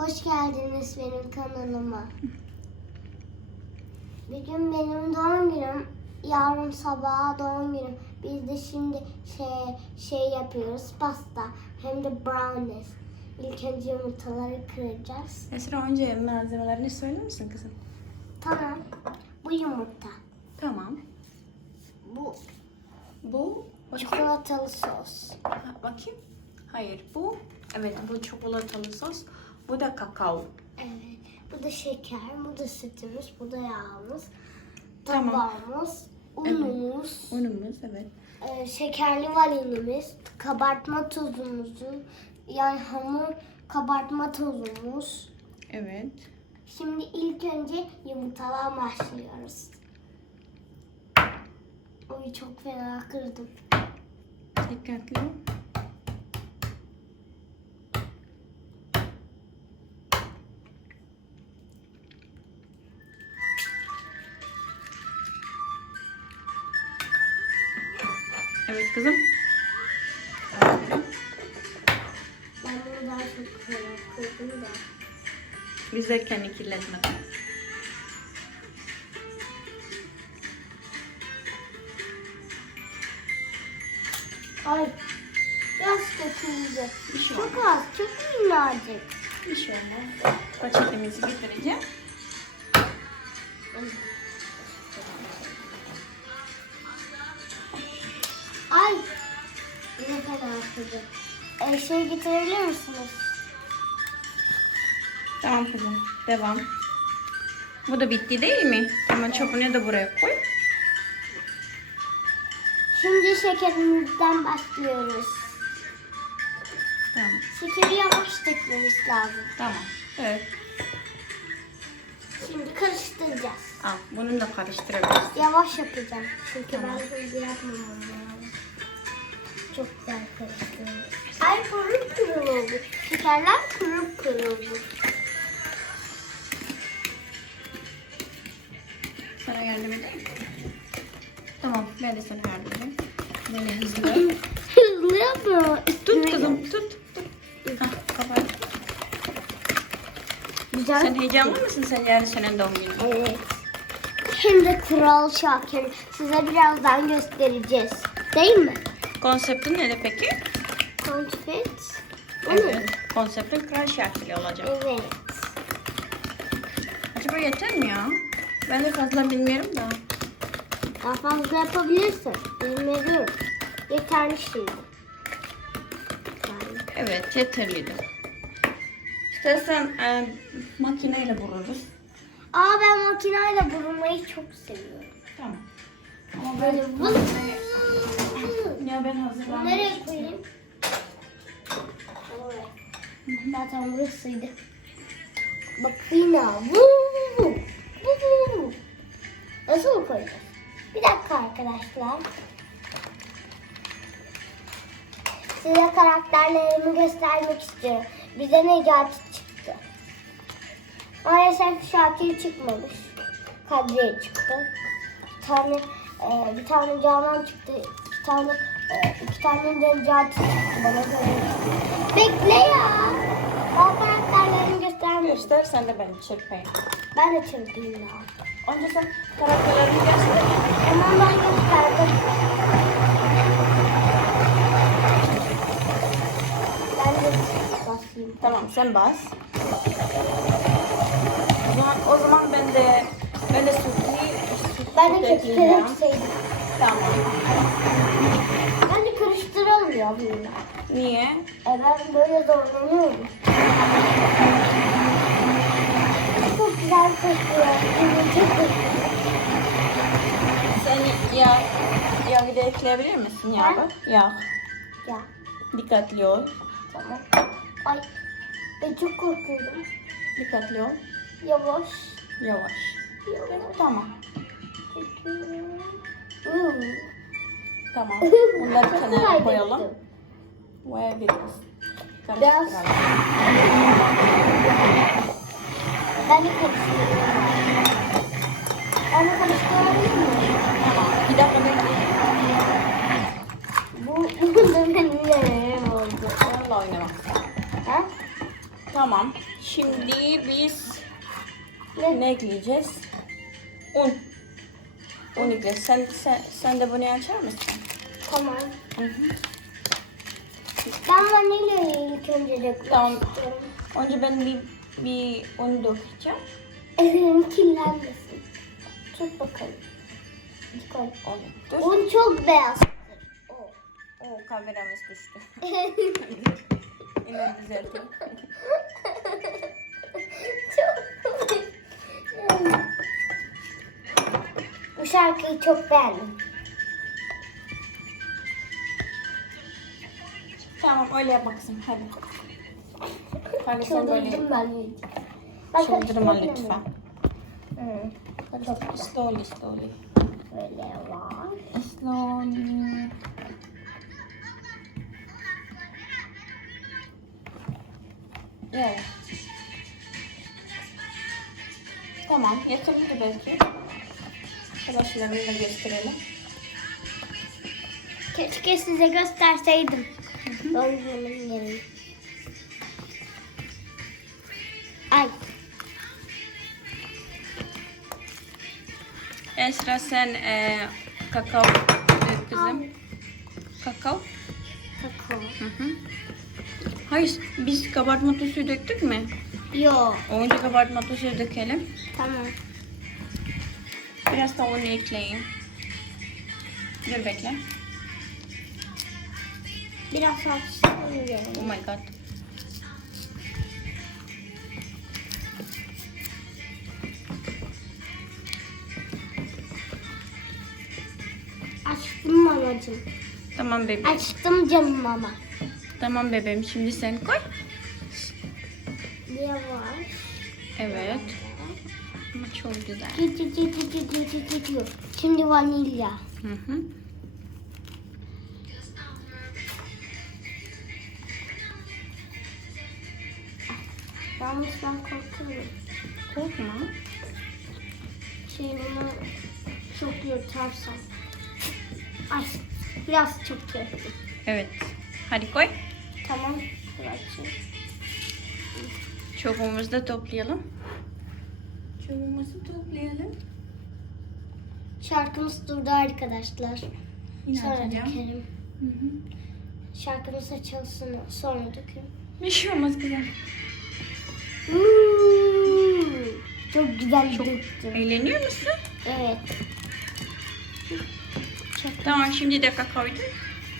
Hoş geldiniz benim kanalıma. Bugün benim doğum günüm. Yarın sabaha doğum günüm. Biz de şimdi şey şey yapıyoruz. Pasta. Hem de brownies. İlk önce yumurtaları kıracağız. Esra önce malzemelerini söyler misin kızım? Tamam. Bu yumurta. Tamam. Bu Bu çikolatalı sos. Ha, bakayım. Hayır bu. Evet bu çikolatalı sos. Bu da kakao. Evet. Bu da şeker. Bu da sütümüz. Bu da yağımız. Tamam. Tabağımız. Unumuz. Unumuz evet. Ee, şekerli vanilimiz, kabartma tozumuzu, yani hamur kabartma tozumuz. Evet. Şimdi ilk önce yumurtadan başlıyoruz. Oy çok fena kırdım. Dikkatli Evet kızım. Ben bunu daha çok kırdım da. Bize kendi kirletmeden. Ay biraz döküldü. Bir şey Çok az, çok minnacık. Bir şey olmaz. Peçetemizi getireceğim. Şey getirebilir misiniz? Tamam kızım. Devam. Bu da bitti değil mi? Hemen çöpünü de buraya koy. Şimdi şekerimizden başlıyoruz. Tamam. Şekeri yavaş dökmemiz lazım. Tamam. Evet. Şimdi karıştıracağız. Al. Bunu da karıştırabiliriz. Yavaş yapacağım. Çünkü Tamam. ben hızlı yapmamam lazım. Çok güzel karıştırıyorum. Ay pırıl pırıl oldu. Şekerler pırıl pırıl oldu. Sana yardım edeyim. Tamam. Ben de sana yardım edeyim. Böyle hızlı. Hızlı yapıyor. tut kızım. Tut. Tut. Hah, kapat. Güzel. Sen heyecanlı mısın sen yarın senin doğum günün? Evet. De Kral Şakir. Size birazdan göstereceğiz. Değil mi? Konseptin ne peki? Konfet. Bu Evet. Konseptin kral şarkılı olacak. Evet. Acaba yeter mi ya? Ben de fazla bilmiyorum da. Daha fazla yapabilirsin. Bilmiyorum. Yeterli şimdi. Yani. Evet yeterlidir. İstersen e, makineyle vururuz. Aa ben makineyle vurmayı çok seviyorum. Tamam. Ama Böyle vız. Ya ben hazırlanmak Nereye koyayım? Zaten burasıydı. Bak yine. Vuu. Vuu. Nasıl koyacağız? Bir dakika arkadaşlar. Size karakterlerimi göstermek istiyorum. Bize Necati çıktı. Maalesef Şakir çıkmamış. Kadriye çıktı. Bir tane e, bir tane Canan çıktı. İki tane e, iki tane de Necati çıktı bana göre. Bekle ya. Daha karakterlerimi göstermiyorum. Göster sen de ben çırpayım. Ben de çırpayım ya. Önce sen karakterlerini göster. Hemen ben gösterdim. Ben de basayım. Tamam sen bas. O zaman, o zaman ben de ben de sütü Ben de kekikleri sevdim. Ben de karıştıralım ya bunu. Niye? E ben böyle zorlanıyorum. Çok güzel kokuyor. Çok kokuyor. Sen yağ, yağı da ekleyebilir misin Ha? yağı? Yağ. Ya Dikkatli ol. tamam. Ay ben çok korkuyorum. Dikkatli ol. Yavaş. Yavaş. Yavaş. Tamam. Hmm. Tamam. Bunları kenara koyalım. Ve biraz Biraz- karıştıralım. Ben de karıştırıyorum. De karıştırabilir miyim? Tamam. Bir dakika bekle. Bu, bu da benim yemeğim oldu. Onunla oynamak. Ha? Tamam. Şimdi biz Ne? ne ekleyeceğiz? Un. Un ekleyeceğiz. Sen, sen, sen de bunu açar mısın? Tamam. Hı hı. Ben vanilyayı ilk önce dökmek Tamam. istiyorum. Önce ben bir, bir un dökeceğim. Ellerim kirlenmesin. Tut bakalım. Koy. Onu dur. Un çok beyaz. O. Oo kameramız düştü. Yine düzelteyim. şarkıyı çok beğendim. Tamam öyle yap baksın hadi. Hadi sen böyle Çıldırdım ben. Çıldırma karıştırabilir lütfen. miyim? Hı. Çok slowly slowly. Böyle var. Slowly. Evet. Tamam yeterli belki. Arkadaşlarını da gösterelim. Keşke size gösterseydim. Dondurmanın yerini. Ay. Esra sen e, kakao dök kızım. Kakao. Kakao. Hı hı. Hayır biz kabartma tozu döktük mü? Yok. Önce kabartma tozu dökelim. Tamam. Biraz da onu ekleyin. Dur bekle. Biraz yiyelim. Oh my god. Açtım mamacığım. Tamam bebeğim. Açtım canım mama. Tamam bebeğim şimdi sen koy. Ne var? Evet. Çok güzel. Şimdi vanilya. Hı hı. Yalnız ben korkuyorum. Korkma. Şey bunu çok yırtarsam. Ay biraz çok yırttım. Evet. Hadi koy. Tamam. Bırakayım. Çok omuzda toplayalım. Çubuğumuzu toplayalım. Şarkımız durdu arkadaşlar. Yine Sonra dökerim. Hı hı. Şarkımız açılsın sonra dökerim. Bir şey olmaz kızım. Hmm, çok güzel Çok döktüm. eğleniyor musun? Evet. Çok Tamam şimdi de kakao koydum.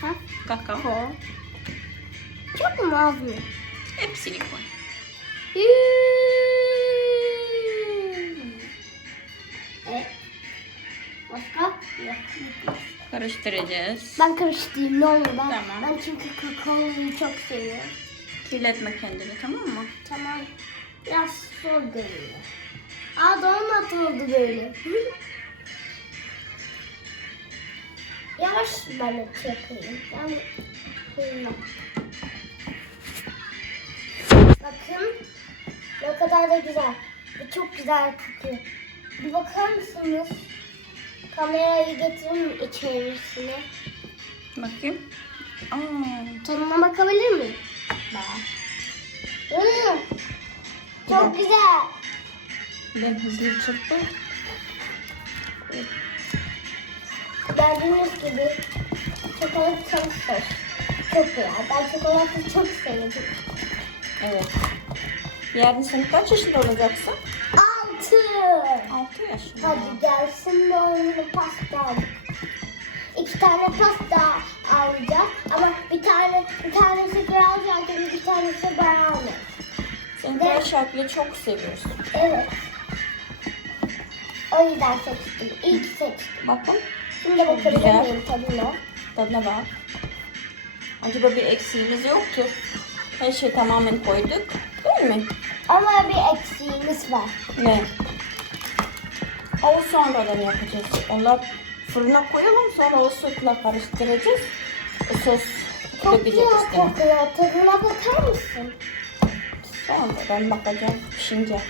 ha? Kakao. Ko. Çok mu az mı? Hepsini koy. Hmm. Başka? Karıştıracağız. Ben karıştırayım ne olur ben. Tamam. Ben çünkü kakaoyu çok seviyorum. Kirletme kendini tamam mı? Tamam. Biraz zor görünüyor. Aa donat oldu böyle. Yavaş ben de çakayım. Ben kıyma. Bakın ne kadar da güzel. Bu çok güzel kokuyor. Bir bakar mısınız? Kamerayı getirin içerisine. Bakayım. Aa, Tadına bakabilir miyim? bak. Hmm, çok güzel. Ben hızlı çırptım. Gördüğünüz gibi çikolata çok hoş. Çok güzel. Ben çikolatayı çok sevdim. Evet. Yarın sen kaç yaşında olacaksın? Altı. 6 yaşında. Hadi gelsin doğum günü pasta. İki tane pasta alacağız ama bir tane bir tanesi kral şarkı bir tanesi brownie. Sen kral şarkıyı çok seviyorsun. Evet. O yüzden seçtim. İlk seçtim. Bakın Şimdi miyim tadına? tadına bak. Acaba bir eksiğimiz yoktu. Her şeyi tamamen koyduk. Değil mi? Ama bir eksiğimiz var. Ne? O sonradan yapacağız. Onlar fırına koyalım sonra o sütle karıştıracağız. O sos Çok güzel kokuyor. Tadına bakar mısın? Sonra ben bakacağım pişince.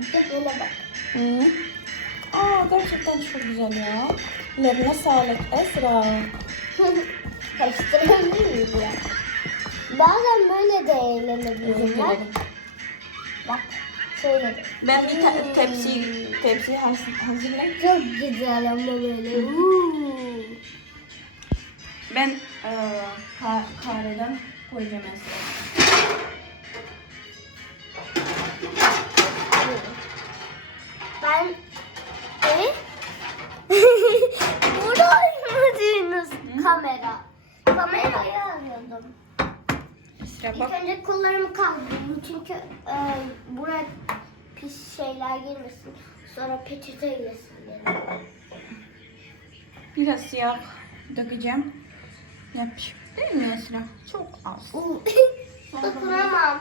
Bir böyle bak. Hı. Aa gerçekten çok güzel ya. Ellerine sağlık Esra. Karıştırabilir miyiz ya? Bazen böyle de eğlenebilirim ben. Bak şöyle de. Ben bir te- tepsi tepsi hazır, hazırlayayım. Çok güzel ama böyle. Uuu. Ben e, ka- kahveden koyacağım mesela. Ben e? Burada oynadığınız kamera. Kamerayı arıyordum. İlk bak. önce kollarımı kaldırdım çünkü e, buraya pis şeyler girmesin. Sonra peçeteyle silerim. Biraz siyah dökeceğim. Yap. Değil mi Esra? Çok az. Dokunamam.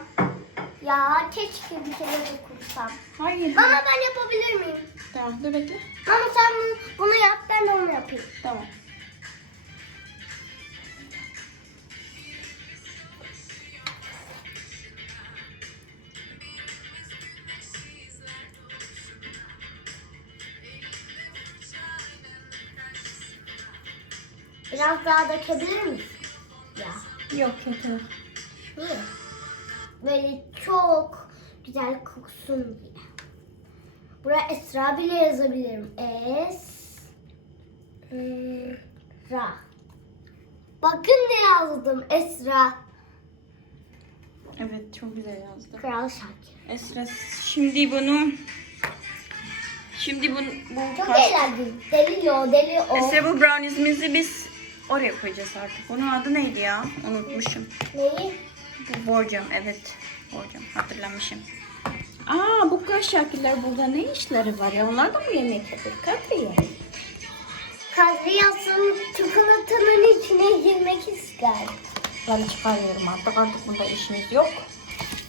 Ya keşke bir kere dokunsam. Hayır. Mama ben yapabilir miyim? Tamam dur bekle. Mama sen bunu, bunu yap ben de onu yapayım. Tamam. Biraz daha dökebilir misin? Ya. Yok kötü. Niye? Böyle çok güzel koksun diye. Buraya Esra bile yazabilirim. Es hmm, Ra. Bakın ne yazdım Esra. Evet çok güzel yazdı. Kral Şakir. Esra şimdi bunu şimdi bunu bu Çok kaş- eğlenceli. Deli o, deli o. Esra bu brownies'imizi biz oraya koyacağız artık. Onun adı neydi ya? Unutmuşum. Neyi? Bu borcam evet. Borcam hatırlamışım. Aa bu kaş şakirler burada ne işleri var ya? Onlar da mı yemek yapıyor? Kadriye. Kadri aslında çikolatanın içine girmek ister. Ben çıkarıyorum artık. Artık bunda işimiz yok.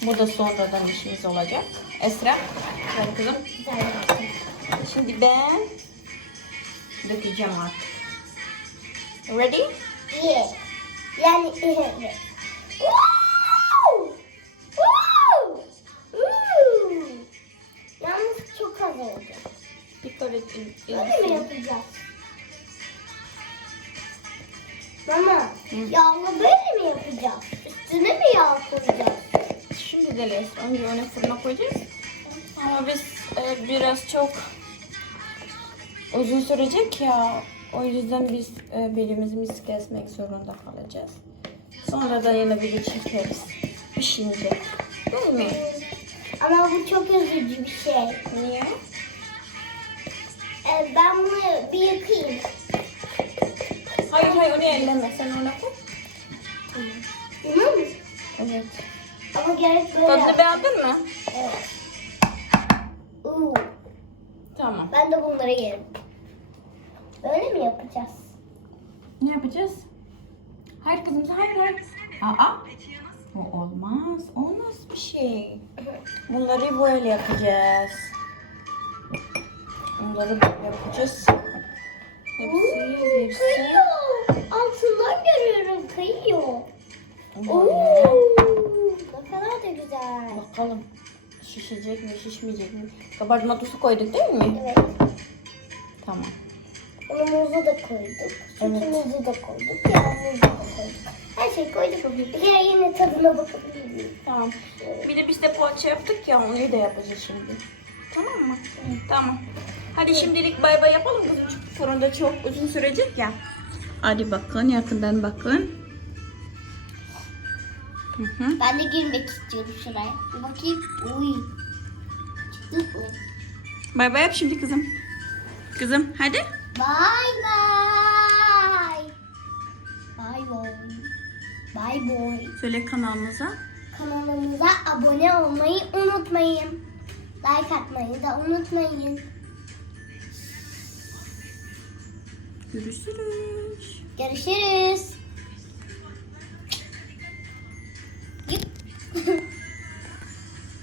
Bu da sonradan işimiz olacak. Esra. Hadi kızım. Şimdi ben dökeceğim artık. Ready? Yeah. Yani evet. Wow! Wow! Woo! Yalnız çok az oldu. Dikkat et. mi yapacağız? Mama, yağla böyle mi yapacağız? Üstüne mi yağ koyacağız? Şimdi de. Önce onu fırına koyacağız. Ama biz e, biraz çok uzun sürecek ya. O yüzden biz e, birimiz kesmek zorunda kalacağız. Sonra da yine bir çekeriz. Pişince. Değil mi? Ama bu çok üzücü bir şey. Niye? Ee, ben bunu bir yıkayayım. Hayır hayır onu elleme. Sen ona koy. Evet. Ama gerek böyle Tadını beğendin mi? Evet. Uuu, Tamam. ben de bunları yerim. Böyle mi yapacağız? Ne yapacağız? Hayır kızım hayır hayır. Aa. O olmaz. O nasıl bir şey? Bunları böyle yapacağız. Bunları böyle yapacağız. Hepsi. Kıyıyor. Altından görüyorum kıyıyor. Oo, ne kadar da güzel. Bakalım şişecek mi şişmeyecek mi? Kabartma tuzu koyduk değil mi? Evet. Tamam. Unumuzu da koyduk. Evet. Sütümüzü de koyduk. Yağımızı da koyduk. Her şeyi koyduk. Bir kere yine tadına bakabilir miyim? Tamam. Bir de biz de poğaça yaptık ya onu da yapacağız şimdi. Tamam mı? Tamam. Hadi şimdilik bay bay yapalım kızım fırında çok uzun sürecek ya. Hadi bakın yakından bakın. Hı hı. Ben de girmek istiyorum şuraya. Bir bakayım. Uy. Çıktık mı? Bay bay yap şimdi kızım. Kızım hadi. Bye bye. Bye bye. Bye bye. Söyle kanalımıza. Kanalımıza abone olmayı unutmayın. Like atmayı da unutmayın. Görüşürüz. Görüşürüz.